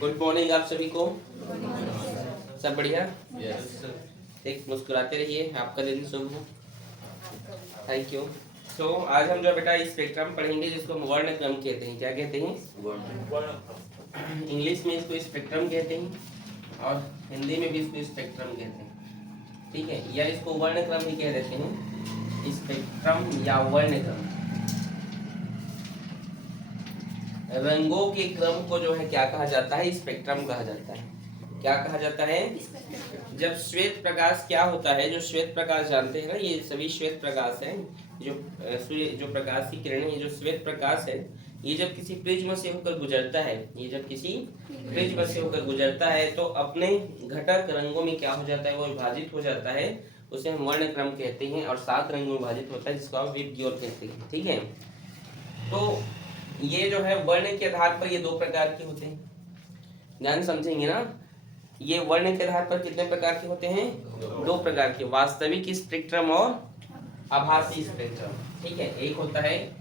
Good morning आप सभी को। सब बढ़िया। ठीक, मुस्कुराते रहिए, आपका दिन शुभ हो। Thank you. सो आज हम जो बेटा स्पेक्ट्रम पढ़ेंगे जिसको हम वर्णक्रम कहते हैं। क्या कहते हैं? इंग्लिश में इसको स्पेक्ट्रम कहते हैं और हिंदी में भी इसको स्पेक्ट्रम कहते हैं। ठीक है, या इसको वर्णक्रम ही कह देते हैं, स्पेक्ट्रम या वर्णक्रम। रंगों के क्रम को जो है क्या कहा जाता है? स्पेक्ट्रम कहा जाता है। क्या कहा जाता है? जब श्वेत प्रकाश क्या होता है, जो श्वेत प्रकाश जानते हैं ना, ये सभी श्वेत प्रकाश है। जो सूर्य जो प्रकाश की किरण है, ये जो श्वेत प्रकाश है, ये जब किसी प्रिज्म से होकर गुजरता है, ये जब किसी प्रिज्म से होकर गुजरता है तो अपने घटक रंगों में क्या हो जाता है? वो विभाजित हो जाता है। उसे हम वर्णक्रम कहते हैं और 7 रंगों में विभाजित होता है, जिसको आप विबग्योर कहते हैं। ठीक है, तो ये जो है वर्ण के आधार पर ये 2 प्रकार के होते हैं। ध्यान समझेंगे ना, ये वर्ण के आधार पर कितने प्रकार के होते हैं? 2 प्रकार के, वास्तविक स्पेक्ट्रम और आभासी स्पेक्ट्रम। ठीक है, एक होता है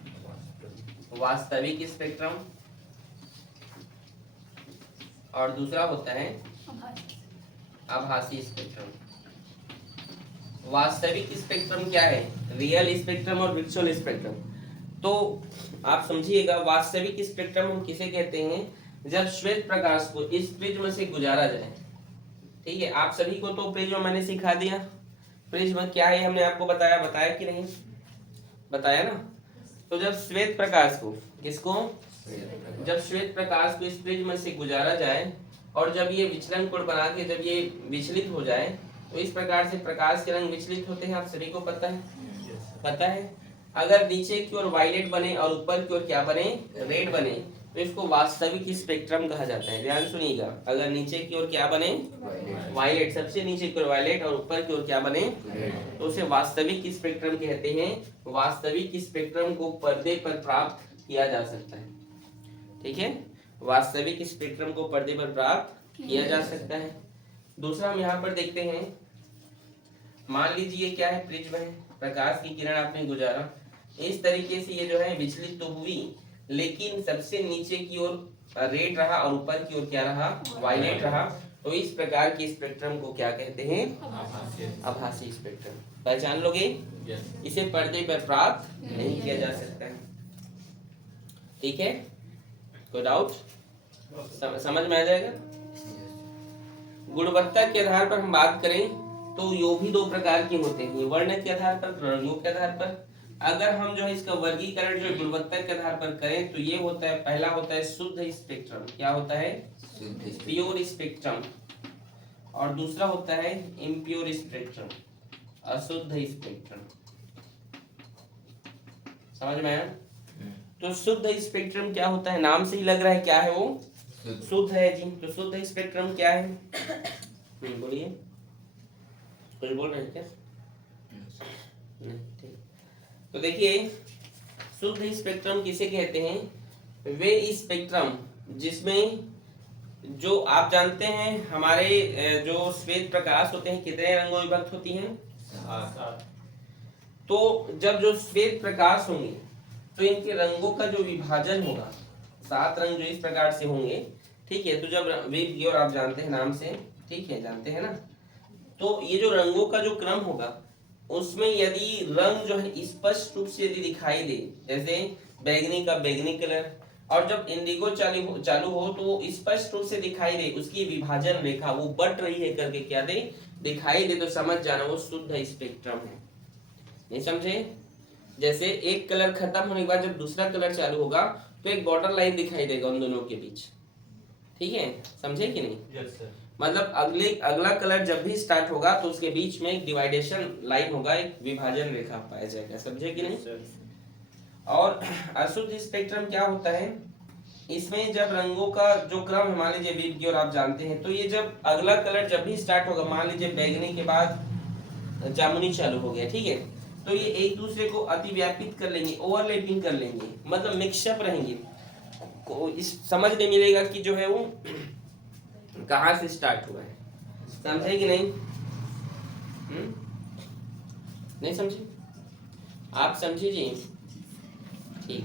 वास्तविक स्पेक्ट्रम और दूसरा होता है आभासी स्पेक्ट्रम। वास्तविक स्पेक्ट्रम क्या है? रियल स्पेक्ट्रम और वर्चुअल स्पेक्ट्रम। तो आप समझिएगा, वास्तविक स्पेक्ट्रम हम किसे कहते हैं? जब श्वेत प्रकाश को इस प्रिज्म से गुजारा जाए। ठीक है, आप सभी को तो प्रिज्म मैंने सिखा दिया। प्रिज्म क्या है हमने आपको बताया कि नहीं? बताया ना। तो जब श्वेत प्रकाश को, किसको? जब श्वेत प्रकाश को इस प्रिज्म से गुजारा जाए और जब ये विचलन कोण बना के जब ये विचलित हो जाए, तो इस प्रकार से प्रकाश के रंग विचलित होते हैं। आप सभी को पता है? पता है। अगर नीचे की ओर वायलेट बने और ऊपर की ओर क्या बने? रेड बने, तो इसको वास्तविक स्पेक्ट्रम कहा जाता है। ध्यान सुनिएगा, अगर नीचे की ओर क्या बने? वायलेट, सबसे नीचे की ओर वायलेट और ऊपर की ओर क्या बने? तो उसे वास्तविक स्पेक्ट्रम कहते हैं। वास्तविक स्पेक्ट्रम को पर्दे पर प्राप्त किया जा सकता है। ठीक है, वास्तविक स्पेक्ट्रम को पर्दे पर प्राप्त किया जा सकता है। दूसरा हम यहाँ पर देखते हैं, मान लीजिए क्या है? प्रिज्म है, प्रकाश की किरण आपने गुजारा, इस तरीके से ये जो है विचलित तो हुई, लेकिन सबसे नीचे की ओर रेड रहा और ऊपर की ओर क्या रहा? वायलेट रहा। तो इस प्रकार की स्पेक्ट्रम को क्या कहते हैं? आभासी स्पेक्ट्रम। पहचान लोगे? इसे पर्दे पर प्राप्त नहीं किया जा सकता है। ठीक है, कोई डाउट? समझ में आ जाएगा। गुणवत्ता के आधार पर हम बात करें तो यो भी 2 प्रकार के होते हैं, वर्ण के आधार पर, रंगों के आधार पर। अगर हम जो है इसका वर्गीकरण जो गुणवत्ता के आधार पर करें तो ये होता है, पहला होता है शुद्ध स्पेक्ट्रम। क्या होता है? Pure spectrum. और दूसरा होता है इम्प्योर स्पेक्ट्रम, अशुद्ध स्पेक्ट्रम। समझ में आया? तो शुद्ध स्पेक्ट्रम क्या होता है? नाम से ही लग रहा है क्या है वो? शुद्ध है जी। तो शुद्ध स्पेक्ट्रम क्या है? बोलिए, कुछ बोल रहे हैं क्या? नहीं, ठीक। तो देखिए, शुद्ध स्पेक्ट्रम किसे कहते हैं? वे स्पेक्ट्रम जिसमें जो आप जानते हैं हमारे जो श्वेत प्रकाश होते हैं कितने रंगों में विभक्त होती हैं? 7। तो जब जो श्वेत प्रकाश होंगे तो इनके रंगों का जो विभाजन होगा, 7 रंग जो इस प्रकार से होंगे। ठीक है, तो जब विबग्योर आप जानते हैं नाम से, ठीक है, जानते हैं ना। तो ये जो रंगों का जो क्रम होगा उसमें यदि रंग जो है स्पष्ट रूप से यदि दिखाई दे, जैसे बैगनी का बैगनी कलर, और जब इंडिगो चालू हो तो वो स्पष्ट रूप से दिखाई दे, उसकी विभाजन रेखा वो बट रही है करके क्या दे? दिखाई दे, तो समझ जाना वो शुद्ध स्पेक्ट्रम है। नहीं समझे? जैसे एक कलर खत्म होने के बाद जब दूसरा कलर चालू होगा तो एक बॉर्डर लाइन दिखाई देगा उन दोनों के बीच। ठीक है, समझे कि नहीं? Yes sir. मतलब अगला कलर जब भी स्टार्ट होगा तो उसके बीच में एक डिवाइडेशन लाइन होगा, एक विभाजन रेखा पाया जाएगा। समझे कि नहीं? और अशुद्ध स्पेक्ट्रम क्या होता है? इसमें जब रंगों का जो क्रम, मान लीजिए विबग्योर आप जानते हैं, तो ये जब अगला कलर जब भी स्टार्ट होगा, मान लीजिए बैगनी के बाद जामुनी चालू हो गया, ठीक है, तो ये एक दूसरे को अतिव्यापित कर लेंगे, ओवरलैपिंग कर लेंगे, मतलब मिक्सअप रहेंगे। इस समझने मिलेगा कि जो है वो कहाँ से स्टार्ट हुआ है। समझे कि नहीं? नहीं समझे? आप समझे जी? ठीक।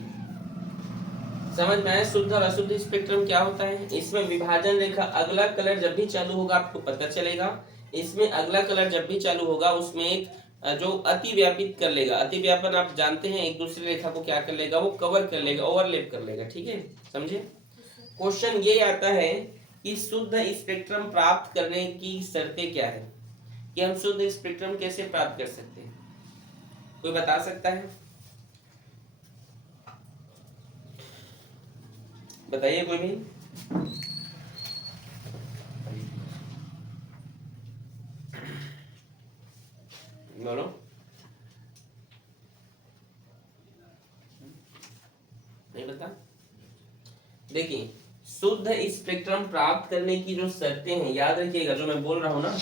समझ में आया शुद्ध और अशुद्ध स्पेक्ट्रम क्या होता है? इसमें विभाजन रेखा अगला कलर जब भी चालू होगा आपको पता चलेगा। इसमें अगला कलर जब भी चालू होगा उसमें एक जो अति व्यापित कर लेगा, अति व्यापन आप जानते हैं, एक दूसरी रेखा को क्या कर लेगा, वो कवर कर लेगा, ओवरलैप कर लेगा। ठीक है, समझे? क्वेश्चन ये आता है कि शुद्ध स्पेक्ट्रम प्राप्त करने की शर्तें क्या है, कि हम शुद्ध स्पेक्ट्रम कैसे प्राप्त कर सकते हैं? कोई बता सकता है? बताइए कोई भी। बोलो। नहीं बता। देखिए, शुद्ध स्पेक्ट्रम प्राप्त करने की जो शर्तें हैं, याद रखिएगा जो मैं बोल रहा हूं ना,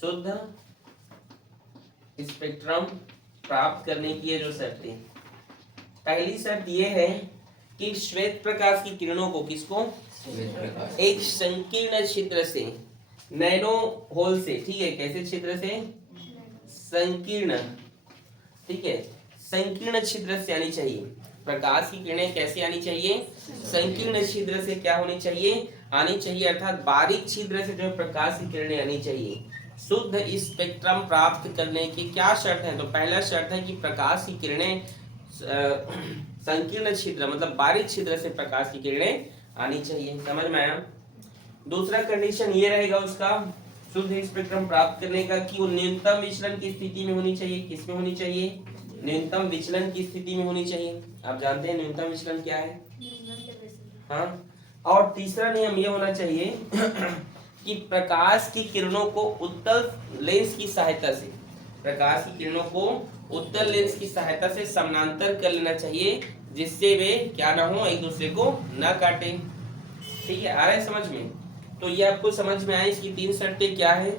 शुद्ध स्पेक्ट्रम प्राप्त करने की ये जो शर्तें, पहली शर्त ये है कि श्वेत प्रकाश की किरणों को, किसको, एक संकीर्ण छिद्र से, नैनो होल से, ठीक है, कैसे छिद्र से, संकीर्ण, ठीक है, संकीर्ण छिद्र से आनी चाहिए। प्रकाश की किरणें कैसे आनी चाहिए? संकीर्ण छिद्र से क्या होनी चाहिए? आनी चाहिए, अर्थात बारीक छिद्र से जो प्रकाश की किरणें आनी चाहिए। शुद्ध स्पेक्ट्रम प्राप्त करने की क्या शर्त है? तो पहला शर्त है कि प्रकाश की किरणें संकीर्ण छिद्र मतलब बारीक छिद्र से प्रकाश की किरणें आनी चाहिए। समझ में आया? दूसरा कंडीशन ये रहेगा उसका शुद्ध स्पेक्ट्रम प्राप्त करने का कि वो न्यूनतम विचलन की स्थिति में होनी चाहिए। किसमें होनी चाहिए? न्यूनतम विचलन की स्थिति में होनी चाहिए। आप जानते हैं न्यूनतम विचलन क्या है? हाँ। और तीसरा नियम ये होना चाहिए कि प्रकाश की किरणों को उत्तल लेंस की सहायता से, प्रकाश की किरणों को उत्तल लेंस की सहायता से समानांतर कर लेना चाहिए, जिससे वे क्या ना हो, एक दूसरे को ना काटे। ठीक है, आ रहा है समझ में? तो ये आपको समझ में आए इसकी तीन शर्तें क्या है।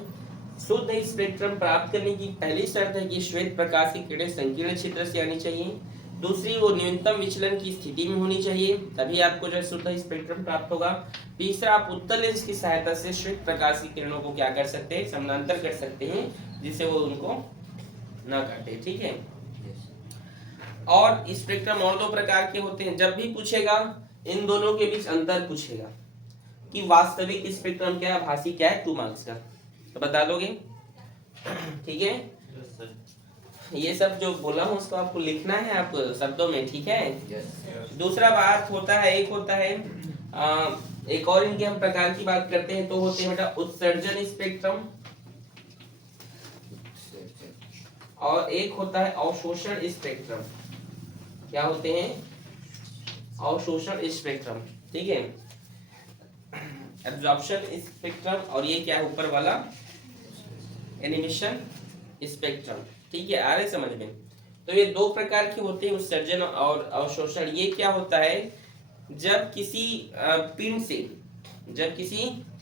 शुद्ध स्पेक्ट्रम प्राप्त करने की पहली शर्त है कि श्वेत प्रकाश की किरणें संकीर्ण छिद्र से आनी चाहिए। दूसरी, वो न्यूनतम विचलन की स्थिति में होनी चाहिए, तभी आपको जो शुद्ध स्पेक्ट्रम प्राप्त होगा। तीसरा, आप उत्तल लेंस की सहायता से श्वेत प्रकाश की किरणों को क्या कर सकते हैं? समानांतर कर सकते हैं, जिससे वो उनको ना काटे। ठीक है। और स्पेक्ट्रम और दो प्रकार के होते हैं। जब भी पूछेगा इन दोनों के बीच अंतर पूछेगा कि वास्तविक स्पेक्ट्रम क्या है, आभासी क्या है, 2 मार्क्स का, तो बता दोगे? ठीक है। ये सब जो बोला हूँ उसको आपको लिखना है आप शब्दों में। ठीक है। दूसरा बात होता है, एक होता है एक और इनके हम प्रकार की बात करते हैं तो होते हैं बेटा उत्सर्जन स्पेक्ट्रम, और एक होता है अवशोषण स्पेक्ट्रम। क्या होते हैं? अवशोषण स्पेक्ट्रम। ठीक है, एब्जॉर्प्शन स्पेक्ट्रम, और ये क्या है ऊपर वाला? Animation spectrum. ठीक है, आ रहे समझ में? तो ये दो प्रकार के होते हैं, उत्सर्जन और अवशोषण। ये क्या होता है? जब किसी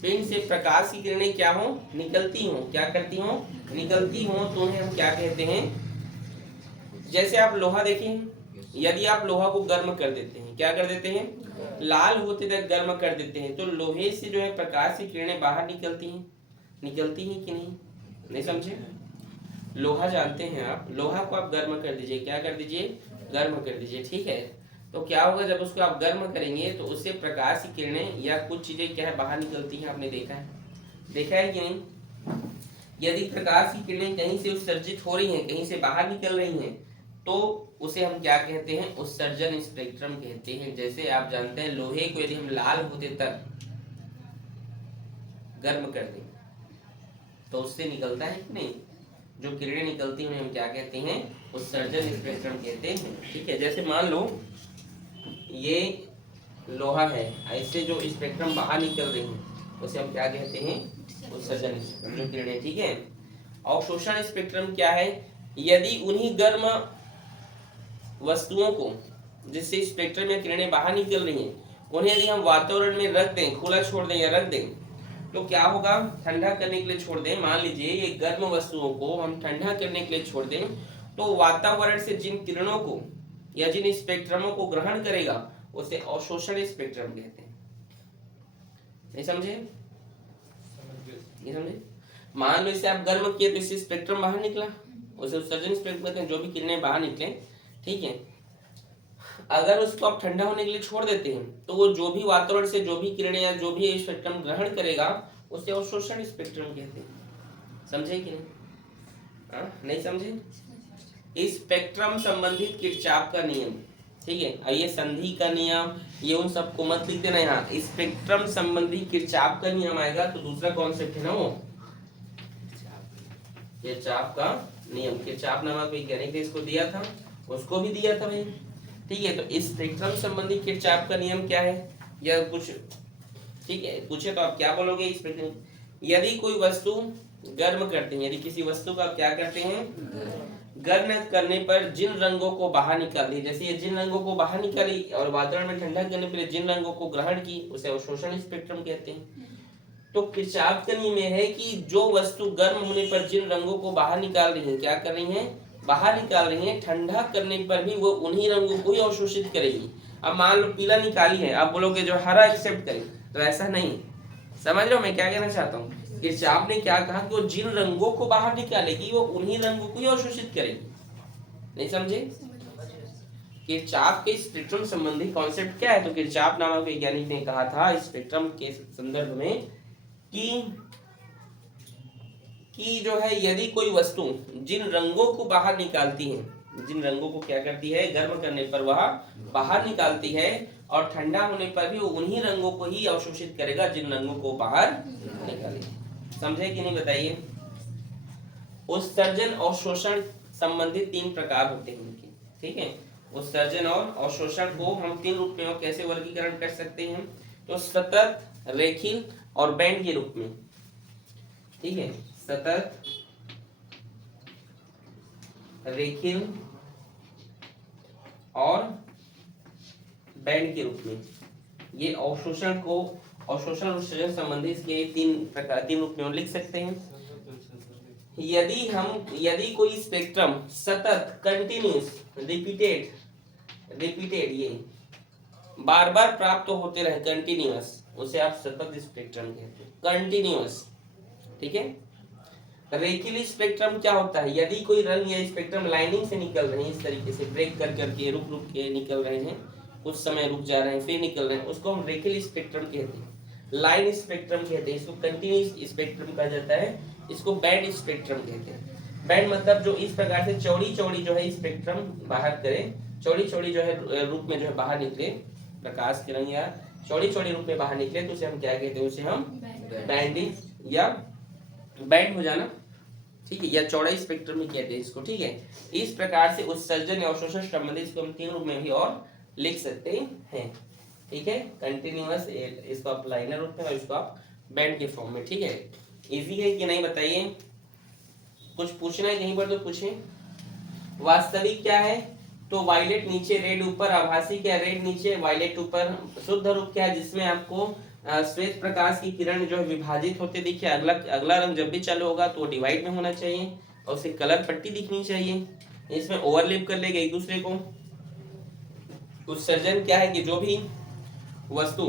पिंड से प्रकाश की किरणें क्या हो, निकलती हो, क्या करती हो, निकलती हो, तो उन्हें हम क्या कहते हैं? जैसे आप लोहा देखें, यदि आप लोहा को गर्म कर देते हैं, क्या कर देते हैं? लाल होते तक गर्म कर देते हैं, तो लोहे से जो है प्रकाश की किरणें बाहर निकलती हैं, निकलती हैं कि नहीं? नहीं समझे? लोहा जानते हैं आप, लोहा को आप गर्म कर दीजिए, क्या कर दीजिए? गर्म कर दीजिए। ठीक है, तो क्या होगा जब उसको आप गर्म करेंगे तो उससे प्रकाश की किरणें या कुछ चीजें क्या है बाहर निकलती हैं। आपने देखा है कि नहीं? यदि प्रकाश की किरणें कहीं से उत्सर्जित हो रही हैं, कहीं से बाहर निकल रही हैं, तो उसे हम क्या कहते हैं? उत्सर्जन स्पेक्ट्रम कहते हैं। जैसे आप जानते हैं लोहे को यदि हम लाल होते तक गर्म कर दें तो उससे निकलता है कि नहीं? जो किरणें निकलती हैं हम क्या कहते हैं? उत्सर्जन स्पेक्ट्रम कहते हैं। ठीक है, जैसे मान लो ये लोहा है, ऐसे जो स्पेक्ट्रम बाहर निकल रही है उसे हम क्या कहते हैं? उत्सर्जन स्पेक्ट्रम, जो किरणें। ठीक है। अवशोषण स्पेक्ट्रम क्या है? यदि उन्हीं गर्म वस्तुओं को जिससे स्पेक्ट्रम या किरणें बाहर निकल रही हैं, उन्हें यदि हम वातावरण में रख दें, खुला छोड़ दें या रख दें, तो क्या होगा? ठंडा करने के लिए छोड़ दें, मान लीजिए ये गर्म वस्तुओं को हम ठंडा करने के लिए छोड़ दें, तो वातावरण से जिन किरणों को या जिन स्पेक्ट्रमों को ग्रहण करेगा उसे अवशोषण स्पेक्ट्रम कहते हैं। नहीं समझे? नहीं समझे? मान लो इसे आप गर्म किए तो इससे स्पेक्ट्रम बाहर निकला, उसे उत्सर्जन स्पेक्ट्रम कहते हैं, जो भी किरणें बाहर निकले। ठीक है। अगर उसको आप ठंडा होने के लिए छोड़ देते हैं तो वो जो भी वातावरण से जो भी किरणें या जो भी स्पेक्ट्रम ग्रहण करेगा उसे अवशोषण स्पेक्ट्रम कहते हैं। समझे कि नहीं? नहीं समझे? स्पेक्ट्रम संबंधित किरचॉफ का नियम, ठीक है। अब ये संधि का नियम ये उन सबको मत लिख देना यहाँ, स्पेक्ट्रम संबंधी किरचॉफ का नियम आएगा तो दूसरा कॉन्सेप्ट है ना वो किरचॉफ का नियम। किरचॉफ नामक वैज्ञानिक ने इसको दिया था, उसको भी दिया था भाई, ठीक है। तो स्पेक्ट्रम संबंधी किरचॉफ का नियम क्या है या कुछ, ठीक है, पूछे तो आप क्या बोलोगे? स्पेक्ट्रम, यदि कोई वस्तु गर्म करते हैं, यदि किसी वस्तु का क्या करते हैं गर्म करने पर जिन रंगों को बाहर निकाल दी, जैसे ये जिन रंगों को बाहर निकाली और वातावरण में ठंडा करने पर जिन रंगों को ग्रहण की उसे अवशोषण स्पेक्ट्रम कहते हैं। तो किरचॉफ का नियम है कि जो वस्तु गर्म होने पर जिन रंगों को बाहर निकाल रही है, क्या कर रही है, बाहर निकाल रही है, ठंडा करने पर भी वो उन्हीं रंगों को ही अवशोषित करेगी। अब मान लो पीला निकाली है, आप बोलोगे जो हरा एक्सेप्ट करे, तो ऐसा नहीं। समझ रहे हो मैं क्या कहना चाहता हूँ? किरचॉफ ने क्या कहा कि वो जिन रंगों को बाहर निकालेगी वो उन्हीं रंगों को ही अवशोषित करेगी। नहीं समझे? किरचॉफ के स्पेक्ट्रम संबंधी कॉन्सेप्ट क्या है? तो किरचॉफ नामक वैज्ञानिक ने कहा था स्पेक्ट्रम के संदर्भ में कि जो है यदि कोई वस्तु जिन रंगों को बाहर निकालती है, जिन रंगों को क्या करती है गर्म करने पर वह बाहर निकालती है और ठंडा होने पर भी वो उन्हीं रंगों को ही अवशोषित करेगा जिन रंगों को बाहर निकाले। समझे कि नहीं बताइए? उत्सर्जन और शोषण संबंधित 3 प्रकार होते हैं इनके, ठीक है। उत्सर्जन और अवशोषण को हम 3 रूप में कैसे वर्गीकरण कर सकते हैं? तो सतत, रेखीय और बैंड के रूप में, ठीक है। सतत, रेखीय और बैंड के रूप में ये अवशोषण को अवशोषण उत्सर्जन संबंधी इसके 3 रूप में लिख सकते हैं। यदि कोई स्पेक्ट्रम सतत, कंटिन्यूस, रिपीटेड ये बार बार प्राप्त होते रहे, कंटिन्यूअस, उसे आप सतत स्पेक्ट्रम कहते हैं, कंटिन्यूअस, ठीक है। रेखीय स्पेक्ट्रम क्या होता है? यदि कोई रंग या स्पेक्ट्रम लाइनिंग से निकल रहे हैं, इस तरीके से ब्रेक कर करके रुक रुक के निकल रहे हैं, कुछ समय रुक जा रहे हैं फिर निकल रहे हैं, उसको हम रेखीय स्पेक्ट्रम कहते हैं। लाइन स्पेक्ट्रम कहते हैं, इसको कंटिन्यूअस स्पेक्ट्रम कहा जाता है, इसको बैंड स्पेक्ट्रम कहते हैं। बैंड मतलब जो इस प्रकार से चौड़ी चौड़ी जो है स्पेक्ट्रम बाहर करे, चौड़ी चौड़ी जो है रूप में जो है बाहर निकले, प्रकाश की रंग या चौड़ी चौड़ी रूप में बाहर निकले तो उसे हम क्या कहते हैं? उसे हम बैंड या बैंड हो जाना, ठीक है, या चौड़ा स्पेक्ट्रम में कहते हैं इसको, ठीक है। इस प्रकार से उत्सर्जन या अवशोषण संबंधी इसको हम 3 रूप में भी और लिख सकते हैं, ठीक है। कंटिन्यूअस, इसको आप लाइनर रूप में और इसको आप बैंड के फॉर्म में, ठीक है। इजी है कि नहीं बताइए? कुछ पूछना है कहीं पर तो पूछें। वास्तविक क्या है? तो वायलेट नीचे, रेड ऊपर, आभासी क्या, रेड नीचे, वायलेट ऊपर। शुद्ध रूप क्या है? जिसमें आपको श्वेत प्रकाश की किरण जो है विभाजित होते दिखे। अगला रंग जब भी चालू होगा तो डिवाइड में होना चाहिए और उसे कलर पट्टी दिखनी चाहिए, इसमें ओवरलैप कर लेगा एक दूसरे को। उत्सर्जन क्या है कि जो भी वस्तु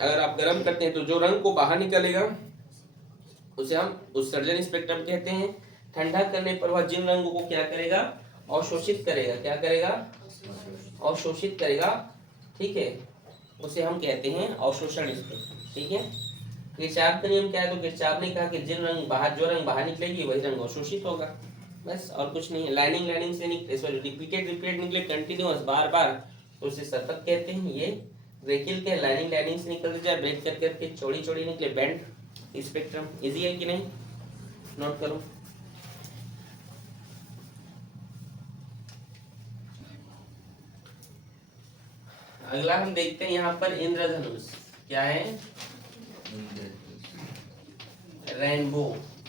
अगर आप गर्म करते हैं तो जो रंग को बाहर निकलेगा उसे हम उत्सर्जन स्पेक्ट्रम कहते हैं। ठंडा करने पर वह जिन रंगों को क्या करेगा? अवशोषित करेगा। क्या करेगा? अवशोषित करेगा, ठीक है, उसे हम कहते हैं अवशोषण स्पेक्ट्रम, ठीक है। किरचॉफ का नियम क्या है? तो किरचॉफ ने कहा कि जो रंग बाहर निकलेगी वही रंग अवशोषित होगा, बस और कुछ नहीं है। लाइनिंग से निकले, सॉरी रिपीटेड निकले, कंटिन्यूअस बार बार, तो उसे सतत कहते हैं। ये रेखीय के लाइनिंग से निकल जाए, ब्रेक कर करके चौड़ी चौड़ी निकले, बैंड स्पेक्ट्रम। इजी है कि नहीं? नोट करो। अगला हम देखते हैं यहाँ पर इंद्रधनुष। क्या है? रेनबो,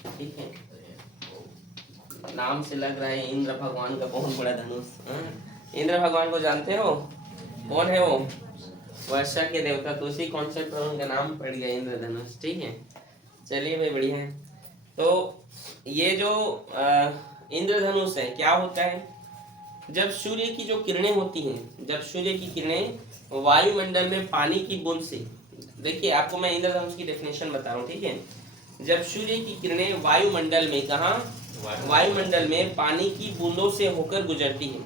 ठीक है, नाम से लग रहा है इंद्र भगवान का बहुत बड़ा धनुष। इंद्र भगवान को जानते हो? कौन है वो? वर्षा के देवता, तो उसी कॉन्सेप्ट पर उनका नाम पड़ गया इंद्रधनुष, ठीक है। चलिए भाई, बढ़िया है। तो ये जो इंद्रधनुष है क्या होता है? जब सूर्य की जो किरणें होती हैं, जब सूर्य की किरणें वायुमंडल में पानी की बूंद से, देखिए आपको मैं इंद्रधनुष की डेफिनेशन बता रहा हूँ, ठीक है। जब सूर्य की किरणें वायुमंडल में, कहाँ? वायुमंडल में पानी की बूंदों से होकर गुजरती है,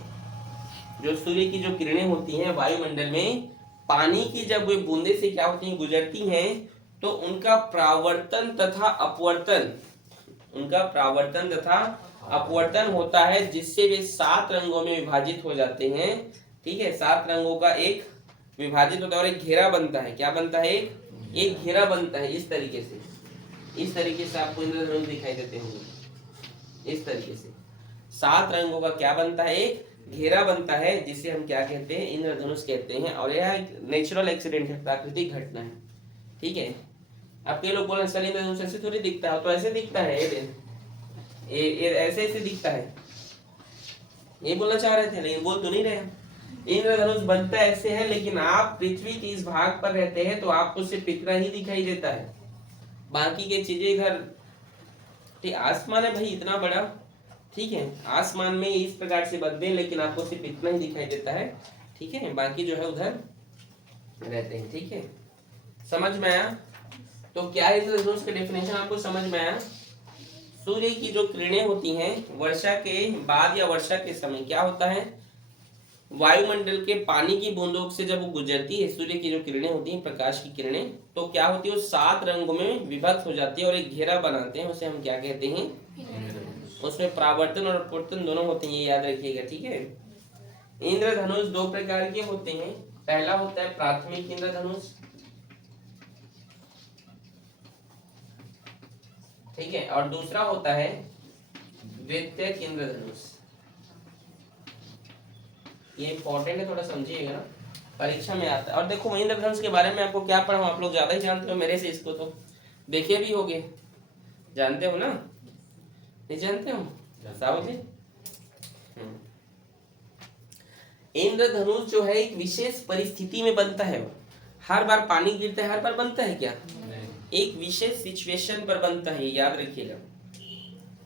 जो सूर्य की जो किरणें होती हैं वायुमंडल में, पानी की जब वे बूंदे से क्या होती हैं, गुजरती हैं, तो उनका परावर्तन तथा अपवर्तन, उनका परावर्तन तथा अपवर्तन होता है, जिससे वे 7 रंगों में विभाजित हो जाते हैं। ठीक है, 7 रंगों का एक विभाजित होता है और एक घेरा बनता है। क्या बनता है? एक घेरा बनता है। इस तरीके से, इस तरीके से आपको इंद्रधनुष दिखाई देते होंगे। इस तरीके से 7 रंगों का क्या बनता है? एक घेरा बनता है, जिसे हम क्या कहते हैं? इंद्रधनुष कहते हैं। और यह एक नेचुरल एक्सीडेंट है, प्राकृतिक घटना है। ठीक है, अब कई लोग बोल रहे हैं इंद्रधनुष ऐसे थोड़ी दिखता है, तो ऐसे दिखता है, ये ऐसे ऐसे दिखता है, ये बोलना चाह रहे थे, लेकिन बोल तो नहीं रहे। इंद्रधनुष बनता ऐसे है, लेकिन आप पृथ्वी के इस भाग पर रहते हैं तो आपको सिर्फ इतना ही दिखाई देता है, बाकी के चीजें इधर, ठीक, आसमान है भाई इतना बड़ा, ठीक है, आसमान में इस प्रकार से बदले, लेकिन आपको सिर्फ इतना ही दिखाई देता है। ठीक है, बाकी जो है उधर रहते हैं। ठीक है, समझ में आया? तो क्या है इंद्रधनुष का डेफिनेशन आपको समझ में आया? सूर्य की जो किरणें होती हैं वर्षा के बाद या वर्षा के समय क्या होता है, वायुमंडल के पानी की बूंदों से जब वो गुजरती है, सूर्य की जो किरणें होती हैं, प्रकाश की किरणें, तो क्या होती है, वो 7 रंगों में विभक्त हो जाती है और एक घेरा बनाते हैं, उसे हम क्या कहते हैं? उसमें परावर्तन और अपवर्तन दोनों होते हैं, ये याद रखिएगा। ठीक है, इंद्रधनुष 2 प्रकार के होते हैं। पहला होता है प्राथमिक इंद्रधनुष, ठीक है, और दूसरा होता है द्वितीयक इंद्रधनुष। ये इंपॉर्टेंट है, थोड़ा समझिएगा, परीक्षा में आता है। और देखो इंद्रधनुष के बारे में आपको क्या पढ़ा, आप लोग ज्यादा ही जानते हो मेरे से, इसको तो देखे भी होगे, जानते हो ना? नहीं जानते हो? साहब जी, इंद्रधनुष जो है एक विशेष परिस्थिति में बनता है। हर बार पानी गिरता है, हर बार बनता है क्या? एक विशेष सिचुएशन पर बनता है, याद रखिएगा।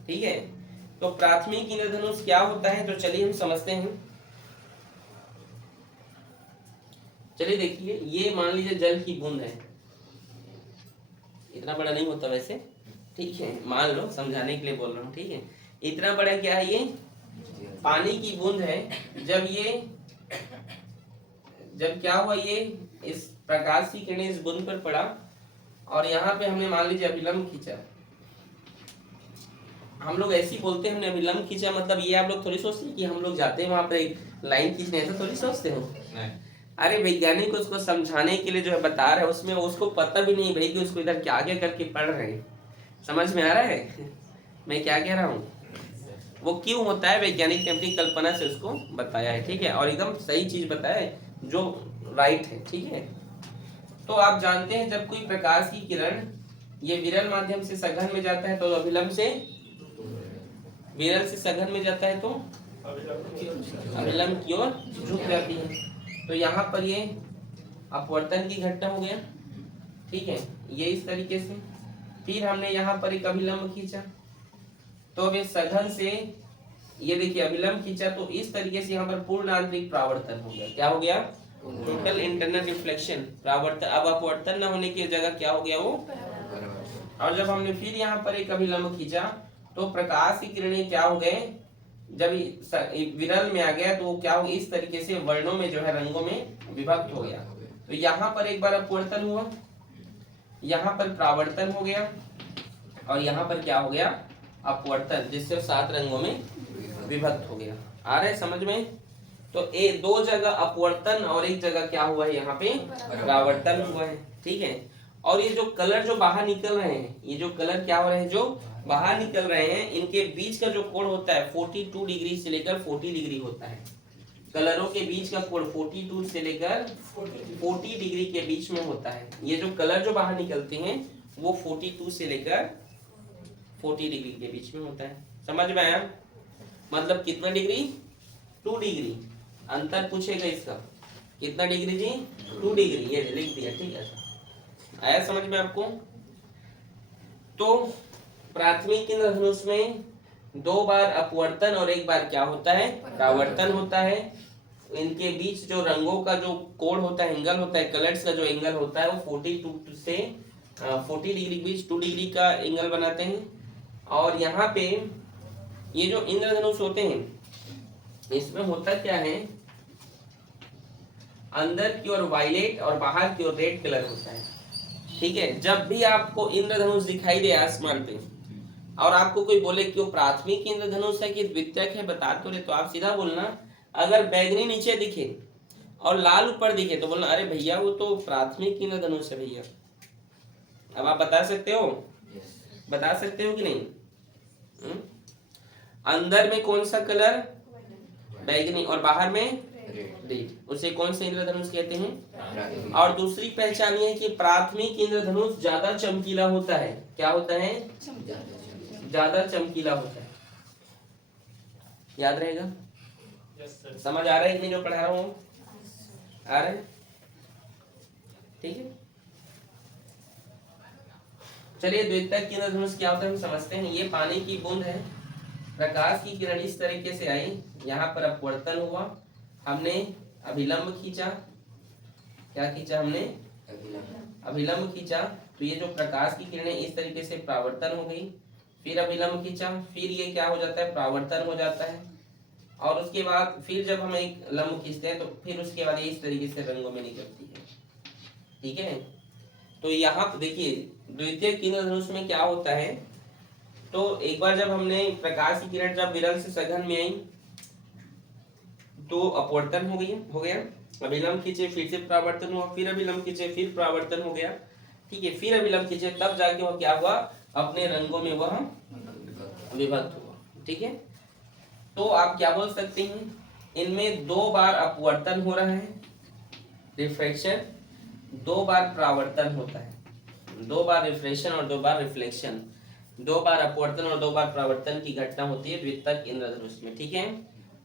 ठीक है, तो प्राथमिक इंद्रधनुष क्या होता है, तो चलिए हम समझते हैं। चलिए देखिए, ये मान लीजिए जल की बूंद है, इतना बड़ा नहीं होता वैसे, ठीक है, मान लो, समझाने के लिए बोल रहा हूँ। ठीक है, इतना बड़ा क्या है, ये पानी की बूंद है। जब क्या हुआ, ये इस प्रकाश की किरणें इस बूंद पर पड़ा और यहाँ पे हमने मान लीजिए अभिलंब खींचा। हम लोग ऐसे ही बोलते हैं, हमने अभिलंब खींचा, मतलब ये आप लोग थोड़ी सोचते हैं कि हम लोग जाते हैं वहां पर एक लाइन खींचने, ऐसा थोड़ी सोचते हो। अरे वैज्ञानिक उसको समझाने के लिए जो है बता रहे हैं, उसमें उसको पता भी नहीं भाई कि उसको इधर क्या आगे करके पढ़ रहे हैं। समझ में आ रहा है मैं क्या कह रहा हूँ? वो क्यों होता है, वैज्ञानिक ने अपनी कल्पना से उसको बताया है। ठीक है, और एकदम सही चीज बताया है, जो राइट है। ठीक है, तो आप जानते हैं जब कोई प्रकाश की किरण ये विरल माध्यम से सघन में जाता है, तो अभिलंब से, विरल से सघन में जाता है तो अभिलंब की ओर झुक जाती है। तो यहाँ पर ये अपवर्तन की घटना हो गया। ठीक है, ये इस तरीके से। फिर हमने यहाँ पर एक अभिलंब खींचा, तो अब सघन से ये देखिए अभिलंब खींचा, तो इस तरीके से यहाँ पर पूर्ण आंतरिक परावर्तन हो गया। क्या हो गया? टोटल इंटरनल रिफ्लेक्शन, परावर्तन। अब अपवर्तन न होने की जगह क्या हो गया, वो। और जब हमने फिर यहाँ पर एक अभिलंब खींचा, तो प्रकाश की किरणें क्या हो गए, जब विरल में आ गया तो वो क्या हो, इस तरीके से वर्णों में जो है, रंगों में विभक्त हो गया। तो यहाँ पर एक बार अपवर्तन हुआ, यहाँ पर परावर्तन हो गया, और यहाँ पर क्या हो गया, अपवर्तन, जिससे 7 रंगों में विभक्त हो गया। आ रहा है समझ में? तो 2 जगह अपवर्तन और 1 जगह क्या हुआ है, यहाँ पे परावर्तन हुआ है। ठीक है, और ये जो कलर जो बाहर निकल रहे हैं, ये जो कलर क्या हो रहे हैं, जो बाहर निकल रहे हैं, इनके बीच का जो कोण होता है 42 डिग्री से लेकर 40 डिग्री होता है। कलरों के बीच का कोण 42 से लेकर 40 डिग्री के बीच में होता है। ये जो कलर जो बाहर निकलते हैं वो 42 से लेकर 40 डिग्री के बीच में होता है। समझ में आया? मतलब कितना डिग्री? 2 डिग्री अंतर पूछेगा इसका, कितना डिग्री जी? 2 डिग्री, ये लिख दिया। ठीक है, आया समझ में आपको? तो प्राथमिक इंद्रधनुष में 2 बार अपवर्तन और 1 बार क्या होता है, परावर्तन होता है। इनके बीच जो रंगों का जो कोण होता है, एंगल होता है, कलर्स का जो एंगल होता है, वो 42 से 40 डिग्री के बीच 2 डिग्री का एंगल बनाते हैं। और यहाँ पे ये जो इंद्रधनुष होते हैं, इसमें होता क्या है, अंदर की ओर वायलेट और बाहर की ओर रेड कलर होता है। ठीक है, जब भी आपको इंद्रधनुष दिखाई दे आसमान पे और आपको कोई बोले कि वो प्राथमिक इंद्रधनुष है कि द्वितीयक है बता तो रहे, तो आप सीधा बोलना, अगर बैगनी नीचे दिखे और लाल ऊपर दिखे तो बोलना अरे भैया वो तो प्राथमिक इंद्रधनुष है भैया। अब आप बता सकते हो? बता सकते हो कि नहीं? अंदर में कौन सा कलर? बैगनी, और बाहर में रेड, उसे कौन से इंद्रधनुष कहते हैं? और दूसरी पहचान ये है कि प्राथमिक इंद्रधनुष ज्यादा चमकीला होता है। क्या होता है? ज्यादा चमकीला होता है। याद रहेगा? समझ आ रहा है कि नहीं जो पढ़ा रहा हूं? आ रहा है? ठीक है, चलिए द्वितीयक इंद्रधनुष क्या होता है हम समझते हैं। ये पानी की बूंद है, प्रकाश की किरण इस तरीके से आई, यहाँ पर अपवर्तन हुआ, हमने अभिलंब खींचा। क्या खींचा हमने? अभिलंब खींचा, तो ये जो प्रकाश की किरणें इस तरीके से परावर्तन हो गई, फिर अभिलंब खींचा, फिर ये क्या हो जाता है? परावर्तन हो जाता है, और उसके बाद फिर जब हम एक लंब खींचते हैं तो फिर उसके बाद ये इस तरीके से रंगों में निकलती है। ठीक है, तो यहाँ देखिए द्वितीयक इंद्रधनुष में क्या होता है, तो एक बार जब हमने प्रकाश की किरण जब विरल से सघन में आई तो अपवर्तन हो गया, अभिलंब खींचे फिर से परावर्तन हुआ, फिर अभिलंब खींचे फिर परावर्तन हो गया। ठीक है, फिर अभिलंब खींचे तब जाके वह क्या हुआ? अपने रंगों में वह विभक्त हुआ। ठीक है, तो आप क्या बोल सकते हैं? इनमें 2 बार अपवर्तन हो रहा है, रिफ्रैक्शन, 2 बार परावर्तन होता है, 2 बार रिफ्रैक्शन और 2 बार रिफ्लेक्शन, 2 बार अपवर्तन और 2 बार परावर्तन की घटना होती है द्वितीयक इंद्रधनुष में। ठीक है,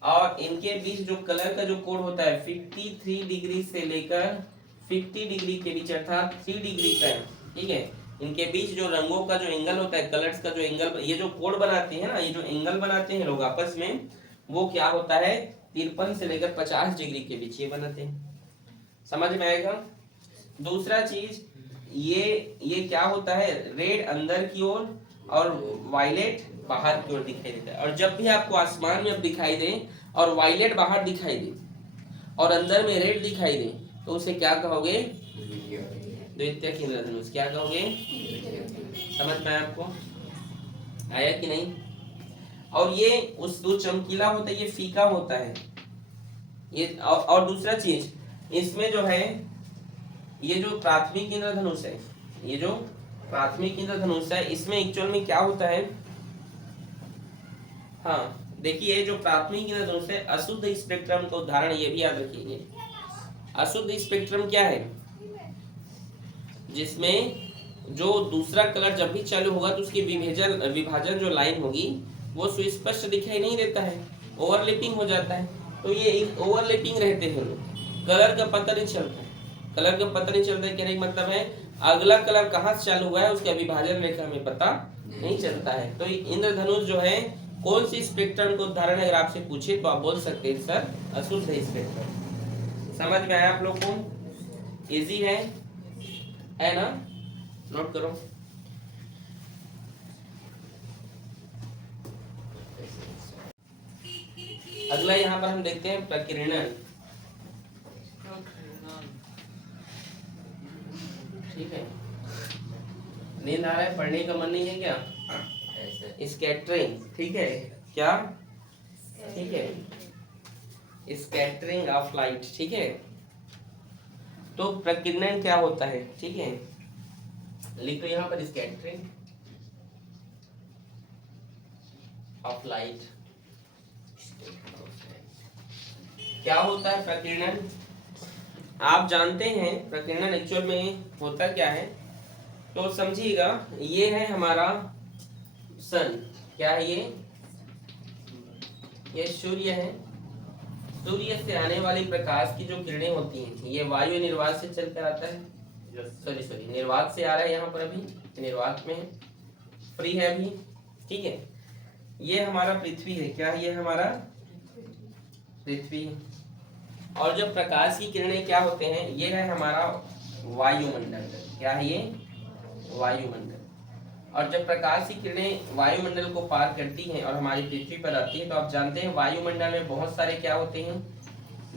और इनके बीच जो कलर का जो कोण होता है 53 डिग्री से लेकर 50 डिग्री के बीच, अर्थात 3 डिग्री का है। ठीक है, इनके बीच जो रंगों का जो एंगल होता है, कलर्स का जो एंगल, ये जो कोण बनाते हैं ना, ये जो एंगल बनाते हैं लोग आपस में, वो क्या होता है? 53 से लेकर 50 डिग्री के बीच ये बनाते हैं। समझ में आएगा? दूसरा चीज, ये क्या होता है? रेड अंदर की ओर और वायलेट बाहर की ओर दिखाई देता है। और जब भी आपको आसमान में अब दिखाई दे और वायलेट बाहर दिखाई दे और अंदर में रेड दिखाई दे तो उसे क्या कहोगे? द्वितीयक इंद्रधनुष। क्या कहोगे? समझ में आया आपको? आया कि नहीं? और ये उस जो चमकीला होता है ये फीका होता है ये। और दूसरा चीज, इसमें जो है ये जो प्राथमिक इंद्रधनुष है, ये जो प्राथमिक इंद्रधनुष है, इसमें एक्चुअल में क्या होता है? हाँ देखिए, जो प्राथमिक इंद्रधनुष है अशुद्ध स्पेक्ट्रम का उदाहरण, ये भी याद रखिए। अशुद्ध स्पेक्ट्रम क्या है? जिसमें जो दूसरा कलर जब भी चालू होगा तो उसकी विभाजन जो लाइन होगी वो सुस्पष्ट दिखाई नहीं देता है, ओवरलैपिंग हो जाता है। तो ये ओवरलैपिंग रहते हैं लोग, कलर का पता नहीं चलता है। कलर का पता नहीं चलता है कहने का मतलब है अगला कलर कहाँ से चालू हुआ है उसका विभाजन रेखा में पता नहीं चलता है। तो इंद्रधनुष जो है कौन सी स्पेक्ट्रम को उदाहरण अगर आपसे पूछे तो आप बोल सकते हैं सर अशुद्ध स्पेक्ट्रम। समझ में आया आप लोग को? इजी है ना? नोट करो। अगला यहाँ पर हम देखते हैं प्रकीर्णन। ठीक है, नींद आ रहा है? पढ़ने का मन नहीं है क्या? स्कैटरिंग। ठीक है, क्या? ठीक है, स्कैटरिंग ऑफ लाइट। ठीक है, तो प्रकीर्णन क्या होता है? ठीक है, लिख दो यहाँ पर स्कैटरिंग ऑफ लाइट। क्या होता है प्रकीर्णन? आप जानते हैं प्रकीर्णन एक्चुअल में होता क्या है, तो समझिएगा। ये है हमारा सन। क्या है ये सूर्य है। सूर्य से आने वाली प्रकाश की जो किरणें होती हैं ये वायु निर्वात से चलकर आता है। सॉरी निर्वात से आ रहा है, यहाँ पर अभी निर्वात में है, फ्री है अभी। ठीक है, ये हमारा पृथ्वी है। क्या है? ये हमारा पृथ्वी है। और जब प्रकाश की किरणें क्या होते हैं, ये है हमारा वायुमंडल। क्या है ये? वायुमंडल। और जब प्रकाश की किरणें वायुमंडल को पार करती हैं और हमारी पृथ्वी पर आती है तो आप जानते हैं वायुमंडल में बहुत सारे क्या होते हैं?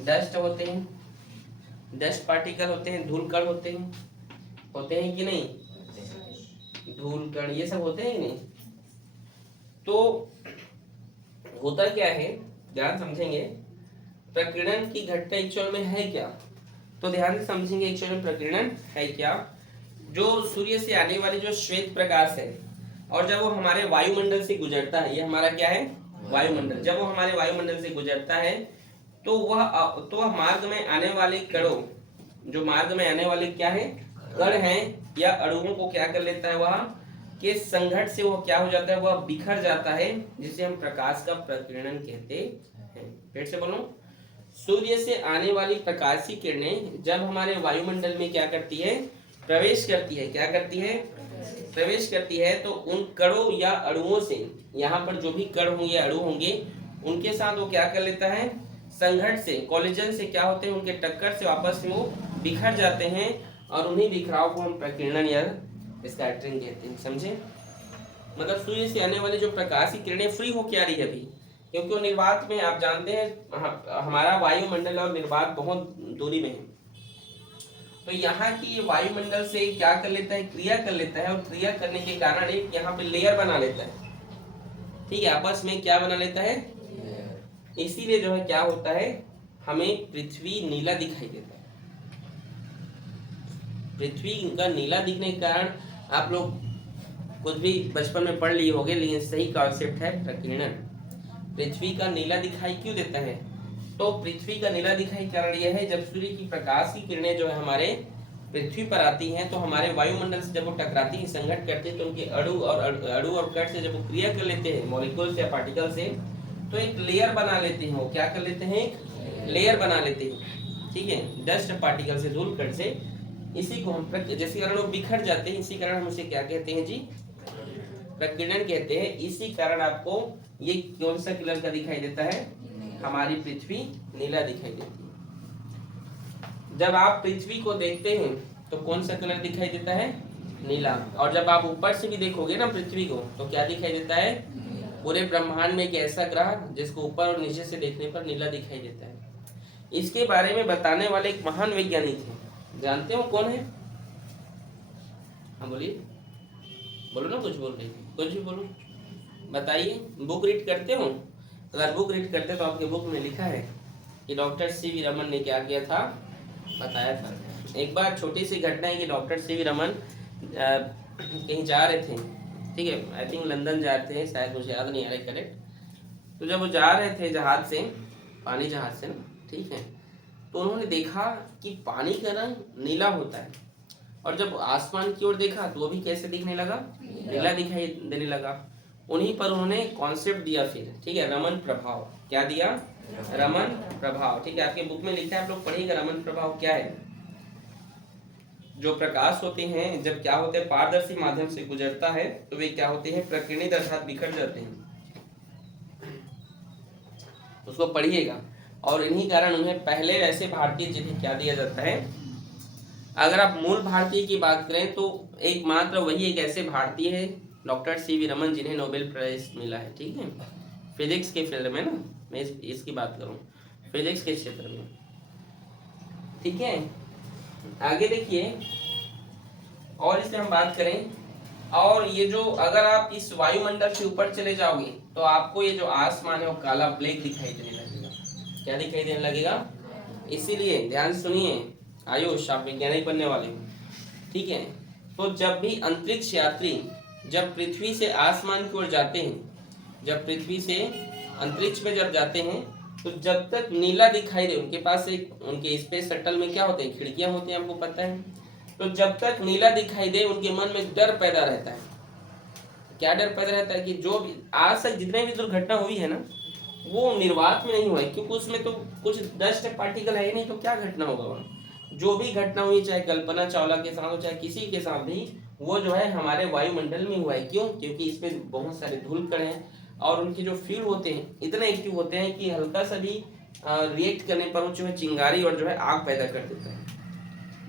डस्ट होते हैं। डस्ट पार्टिकल होते हैं, धूल कण होते हैं कि नहीं, धूल कण ये सब होते हैं कि नहीं। तो होता क्या है, ध्यान समझेंगे, प्रकीर्णन की घटना एक्चुअल में है क्या, तो ध्यान से समझेंगे एक्चुअल में प्रकीर्णन है क्या। जो सूर्य से आने वाले जो श्वेत प्रकाश है और जब वो हमारे वायुमंडल से गुजरता है, ये हमारा क्या है वायुमंडल, जब वो हमारे वायुमंडल से गुजरता है तो वह मार्ग में आने वाले कणों, जो मार्ग में आने वाले क्या है कण हैं या अणुओं को क्या कर लेता है, वह के संघट से वो क्या हो जाता है, वह बिखर जाता है, जिसे हम प्रकाश का प्रकीर्णन कहते हैं। फिर से बोलो, सूर्य से आने वाली प्रकाशीय किरणें जब हमारे वायुमंडल में क्या करती है, प्रवेश करती है, क्या करती है, प्रवेश करती है, तो उन कणों या अणुओं से, यहाँ पर जो भी कण होंगे अणु होंगे, उनके साथ वो क्या कर लेता है, संघट से, कोलिजन से क्या होते हैं, उनके टक्कर से आपस में वो बिखर जाते हैं, और उन्हीं बिखराव को हम प्रकीर्णन या स्कैटरिंग कहते हैं। समझे, मतलब सूर्य से आने वाली जो प्रकाश की किरणें फ्री होके आ रही है अभी, क्योंकि वो निर्वात में, आप जानते हैं हमारा वायुमंडल और निर्वात बहुत दूरी में है, तो यहाँ की ये वायुमंडल से क्या कर लेता है, क्रिया कर लेता है, और क्रिया करने के कारण एक यहाँ पे लेयर बना लेता है, ठीक है, आपस में क्या बना लेता है, इसीलिए जो है क्या होता है, हमें पृथ्वी नीला दिखाई देता है। पृथ्वी का नीला दिखने के कारण आप लोग कुछ भी बचपन में पढ़ लिए होंगे, लेकिन सही कॉन्सेप्ट है प्रकीर्णन। पृथ्वी का नीला दिखाई क्यों देता है, तो पृथ्वी का नीला दिखाई कारण यह है, जब सूर्य की प्रकाश की किरणें जो है हमारे पृथ्वी पर आती हैं, तो हमारे वायुमंडल से जब वो टकराती हैं, संघट करते हैं, तो उनके अणु और कण से जब वो क्रिया कर लेते हैं, मॉलिक्यूल्स या पार्टिकल से, तो एक लेयर बना लेते हैं, वो क्या कर लेते हैं, एक लेयर बना लेते हैं, ठीक है, डस्ट पार्टिकल से, धूल कण से। इसी को हम जैसे कारण वो बिखर जाते हैं, इसी कारण हम उसे क्या कहते हैं जी, प्रकीर्णन कहते हैं। इसी कारण आपको ये कौन सा कलर का दिखाई देता है, हमारी पृथ्वी नीला दिखाई देती है। जब आप पृथ्वी को देखते हैं तो कौन सा कलर दिखाई देता है, नीला, और जब आप ऊपर से भी देखोगे ना पृथ्वी को, तो क्या दिखाई देता है, पूरे ब्रह्मांड में एक ऐसा ग्रह जिसको ऊपर और नीचे से देखने पर नीला दिखाई देता है। इसके बारे में बताने वाले एक महान वैज्ञानिक हैं, जानते हो कौन है, हाँ बोलिए, बोलो ना, कुछ बोल रही, कुछ भी बोलो, बताइए। बुक रीड करते हो, अगर बुक रीड करते तो आपके बुक में लिखा है कि डॉक्टर सीवी रमन ने क्या किया था, बताया था। एक बार छोटी सी घटना है कि डॉक्टर सीवी रमन कहीं जा रहे थे, ठीक है, आई थिंक लंदन जा रहे थे, शायद मुझे याद नहीं आ रहा है करेक्ट। तो जब वो जा रहे थे जहाज से, पानी जहाज से ना, ठीक है, तो उन्होंने देखा कि पानी का रंग नीला होता है, और जब आसमान की ओर देखा तो वो भी कैसे दिखने लगा, नीला दिखाई देने लगा। उन्हीं पर उन्होंने कॉन्सेप्ट दिया फिर, ठीक है, रमन प्रभाव। क्या दिया, रमन प्रभाव, ठीक है, आपके बुक में लिखा है, आप लोग पढ़िएगा रमन प्रभाव क्या है। जो प्रकाश होते हैं जब क्या होते हैं, पारदर्शी माध्यम से गुजरता है, तो वे क्या होते हैं, प्रकीर्णित अर्थात बिखर जाते हैं, उसको पढ़िएगा। और इन्हीं कारण उन्हें पहले वैसे भारतीय चिन्ह क्या दिया जाता है। अगर आप मूल भारतीय की बात करें तो एकमात्र वही एक ऐसे भारतीय है, डॉक्टर सीवी रमन, जिन्हें नोबेल प्राइज मिला है, ठीक है, फिजिक्स के फील्ड में ना, मैं इसकी बात करूं, फिजिक्स के क्षेत्र में, ठीक है। आगे देखिए, और इसमें हम बात करें, और ये जो अगर आप इस वायुमंडल से ऊपर चले जाओगे तो आपको ये जो आसमान है वो काला ब्लैक दिखाई देने लगेगा। क्या दिखाई देने लगेगा, इसीलिए ध्यान सुनिए आयुष, आप वैज्ञानिक बनने वाले हो, ठीक है। तो जब भी अंतरिक्ष यात्री जब पृथ्वी से आसमान की ओर जाते हैं, जब पृथ्वी से अंतरिक्ष में जब जाते हैं, तो जब तक नीला दिखाई दे, उनके पास एक, उनके स्पेस शटल में क्या होते हैं, खिड़कियां होती हैं, आपको पता है, तो जब तक नीला दिखाई दे उनके मन में डर पैदा रहता है। क्या डर पैदा रहता है कि जो भी आज तक जितने भी दुर्घटना हुई है ना, वो निर्वात में नहीं हुआ है, क्योंकि उसमें तो कुछ डस्ट पार्टिकल है ही नहीं, तो क्या घटना होगा वहाँ। जो भी घटना हुई, चाहे कल्पना चावला के साथ हो, चाहे किसी के साथ भी, वो जो है हमारे वायुमंडल में हुआ है। क्यों, क्योंकि इसमें बहुत सारे धूल कण हैं, और उनके जो फ्यूल होते हैं इतने एक्टिव होते हैं कि हल्का सा भी रिएक्ट करने पर वो जो है चिंगारी और जो है आग पैदा कर देता है,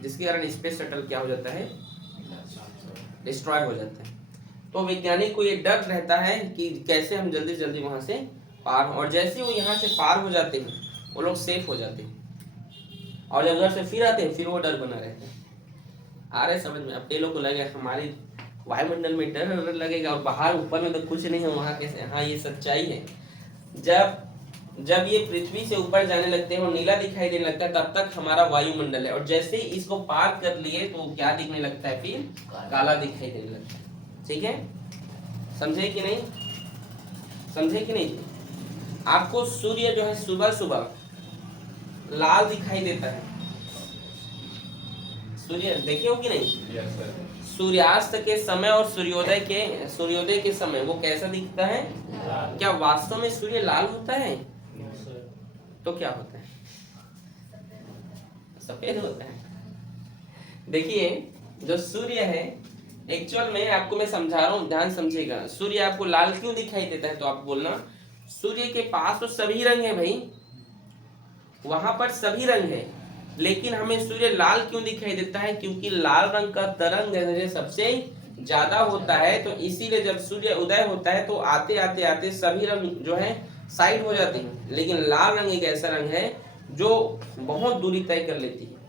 जिसके कारण स्पेस शटल क्या हो जाता है, डिस्ट्रॉय हो जाता है। तो वैज्ञानिक को ये डर रहता है कि कैसे हम जल्दी जल्दी वहां से पार हो, और जैसे वो यहाँ से पार हो जाते हैं वो लोग सेफ हो जाते हैं। और जब उधर से फिर आते हैं फिर वो डर बना रहता है। आ रहे समझ में? अब कई लोग को लगेगा हमारी वायुमंडल में डर लगेगा और बाहर ऊपर में तो कुछ नहीं है, वहां कैसे? हाँ, ये सच्चाई है। जब ये पृथ्वी से ऊपर जाने लगते हैं और नीला दिखाई देने लगता है, तब तक हमारा वायुमंडल है। और जैसे ही इसको पार कर लिए तो क्या दिखने लगता है? फिर काला दिखाई देने लगता है। ठीक है, समझे कि नहीं? समझे कि नहीं? आपको सूर्य जो है सुबह सुबह लाल दिखाई देता है, सूर्य देखे हो कि नहीं? Yes sir. सूर्यास्त के समय और सूर्योदय के समय वो कैसा दिखता है? क्या वास्तव में सूर्य लाल होता है? तो क्या होता है? सफेद होता है। देखिए, जो सूर्य है एक्चुअल में, आपको मैं समझा रहा हूँ, ध्यान समझिएगा। सूर्य आपको लाल क्यों दिखाई देता है? तो आप बोलना, सूर्य के पास तो सभी रंग है भाई, वहां पर सभी रंग है, लेकिन हमें सूर्य लाल क्यों दिखाई देता है? क्योंकि लाल रंग का तरंग दैर्ध्य सबसे ज्यादा होता है। तो इसीलिए जब सूर्य उदय होता है तो आते आते आते सभी रंग जो है साइड हो जाते हैं, लेकिन लाल रंग एक ऐसा रंग है जो बहुत दूरी तय कर लेती है।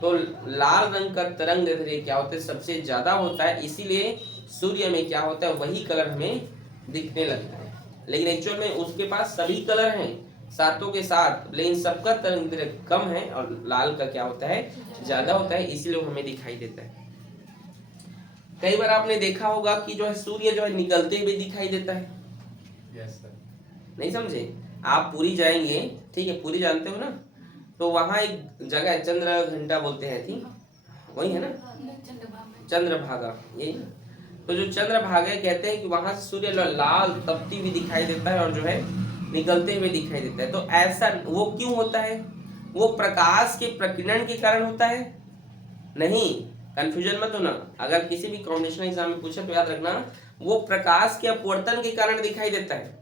तो लाल रंग का तरंग दैर्ध्य क्या होता है? सबसे ज्यादा होता है, इसीलिए सूर्य में क्या होता है? वही कलर हमें दिखने लगता है। लेकिन एक्चुअल में उसके पास सभी कलर हैं सातों के साथ, लेकिन सबका तरंग दैर्ध्य कम है और लाल का क्या होता है? ज्यादा होता है, इसीलिए हमें दिखाई देता है। कई बार आपने देखा होगा कि जो है सूर्य जो है निकलते हुए दिखाई देता है। Yes sir. नहीं समझे? आप पुरी जाएंगे, ठीक है, पुरी जानते हो ना? तो वहां एक जगह है, चंद्र घंटा बोलते हैं, थी वही है ना? चंद्रभागा, यही ना? तो जो चंद्रभागा कहते हैं कि वहां से सूर्य लाल तपती हुई दिखाई देता है और जो है निकलते हुए दिखाई देता है। तो ऐसा वो क्यों होता है? वो प्रकाश के प्रकीर्णन के कारण होता है? नहीं, कंफ्यूजन मत होना। अगर किसी भी कॉम्बिनेशन एग्जाम में पूछे तो याद रखना, वो प्रकाश के अपवर्तन के कारण दिखाई देता है।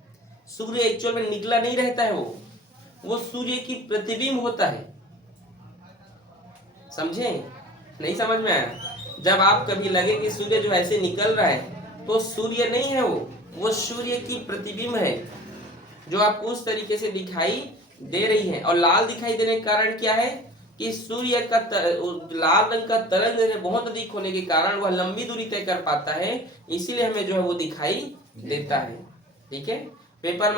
सूर्य एक्चुअल में निकला नहीं रहता है, वो सूर्य की प्रतिबिंब होता है। समझे? नहीं समझ में आया? जब आप कभी लगे कि सूर्य जो ऐसे निकल रहा है, तो सूर्य नहीं है, वो सूर्य की प्रतिबिंब है जो आपको उस तरीके से दिखाई दे रही है। और लाल दिखाई देने का कारण क्या है? कि सूर्य का लाल रंग का तरंग बहुत अधिक होने के कारण वह लंबी दूरी तय कर पाता है, इसीलिए हमें जो है वो दिखाई देता है। ठीक है, पेपर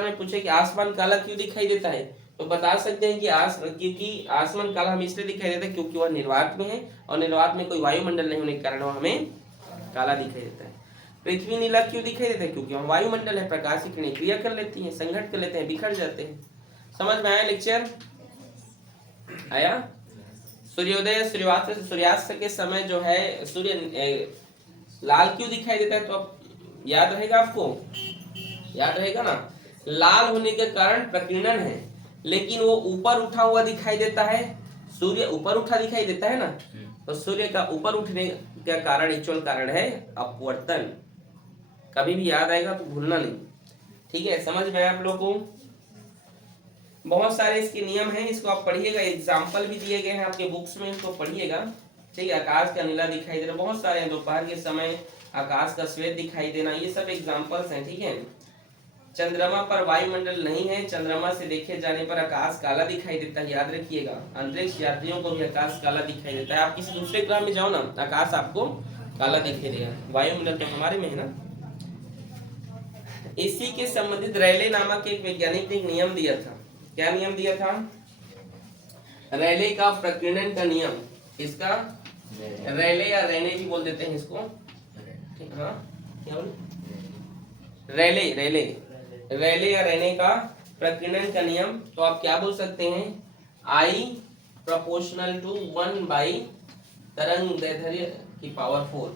में पूछे कि आसमान काला क्यों दिखाई देता है, तो बता सकते हैं कि क्योंकि आसमान काला हमें इसलिए दिखाई देता है क्योंकि वह निर्वात में है, और निर्वात में कोई वायुमंडल नहीं होने के कारण वह हमें काला दिखाई देता है। पृथ्वी नीला क्यों दिखाई देता है? क्योंकि वहाँ वायुमंडल है, प्रकाश की किरणें क्रिया कर लेती हैं, संघट कर लेते हैं, बिखर जाते हैं। समझ में आया लेक्चर? आया? सूर्योदय सूर्यास्त के समय जो है सूर्य लाल क्यों दिखाई देता है? तो अब याद रहेगा, आपको याद रहेगा ना? लाल होने के कारण प्रकीर्णन है, लेकिन वो ऊपर उठा हुआ दिखाई देता है। सूर्य ऊपर उठा दिखाई देता है ना, तो सूर्य का ऊपर उठने का कारण एक्चुअल कारण है अपवर्तन। कभी भी याद आएगा तो भूलना नहीं। ठीक है, समझ में आया आप लोगों को? बहुत सारे इसके नियम हैं, इसको आप पढ़िएगा, एग्जाम्पल भी दिए गए हैं आपके बुक्स में, इसको पढ़िएगा। ठीक है, आकाश का नीला दिखाई दे रहा, बहुत सारे हैं। दोपहर के समय आकाश का श्वेत दिखाई देना, ये सब एग्जाम्पल्स हैं। ठीक है, चंद्रमा पर वायुमंडल नहीं है, चंद्रमा से देखे जाने पर आकाश काला दिखाई देता है, याद रखिएगा। अंतरिक्ष यात्रियों को भी आकाश काला दिखाई देता है। आप किसी दूसरे ग्रह में जाओ ना, आकाश आपको काला दिखाई देगा, वायुमंडल तो हमारे में है ना। इसी के संबंधित रैले नामक एक वैज्ञानिक ने एक नियम दिया था। क्या नियम दिया था? रैले का प्रकीर्णन का नियम। इसका रैले या रैने भी बोल देते हैं इसको। हाँ, क्या बोले? रैले या रैने का प्रकीर्णन का नियम। तो आप क्या बोल सकते हैं? I प्रोपोर्शनल टू 1 बाई तरंग दैर्ध्य की पावर 4।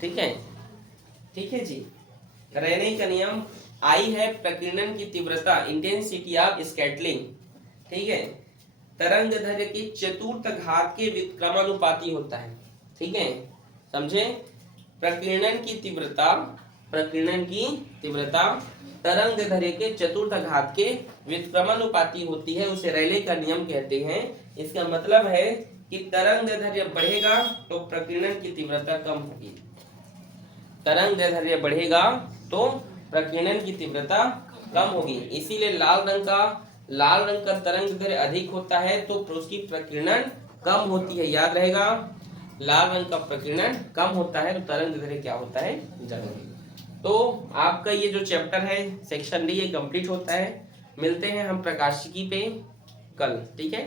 ठीक है, ठीक है जी। रैने का नियम I है प्रकीर्णन की तीव्रता, इंटेंसिटी ऑफ स्कैटरिंग। ठीक है, तरंग दैर्ध्य की चतुर्थ घात के व्युत्क्रमानुपाती होता है। ठीक है, समझे? प्रकीर्णन की तीव्रता तरंग दैर्ध्य के चतुर्थ घात के व्युत्क्रमानुपाती होती है, उसे रैले का नियम कहते हैं। इसका मतलब है कि तरंग दैर्ध्य बढ़ेगा तो प्रकीर्णन की तीव्रता कम होगी। तरंग दैर्ध्य बढ़ेगा तो प्रकीर्णन की तीव्रता कम होगी। इसीलिए लाल रंग का लाल रंग का तरंग दैर्ध्य अधिक होता है तो उसकी प्रकीर्णन कम होती है। याद रहेगा, लाल रंग का प्रकीर्णन कम होता है तो तरंग दैर्ध्य क्या होता है, ज्यादा। तो आपका ये जो चैप्टर है सेक्शन डी ये कंप्लीट होता है। मिलते हैं हम प्रकाशिकी पे कल, ठीक है।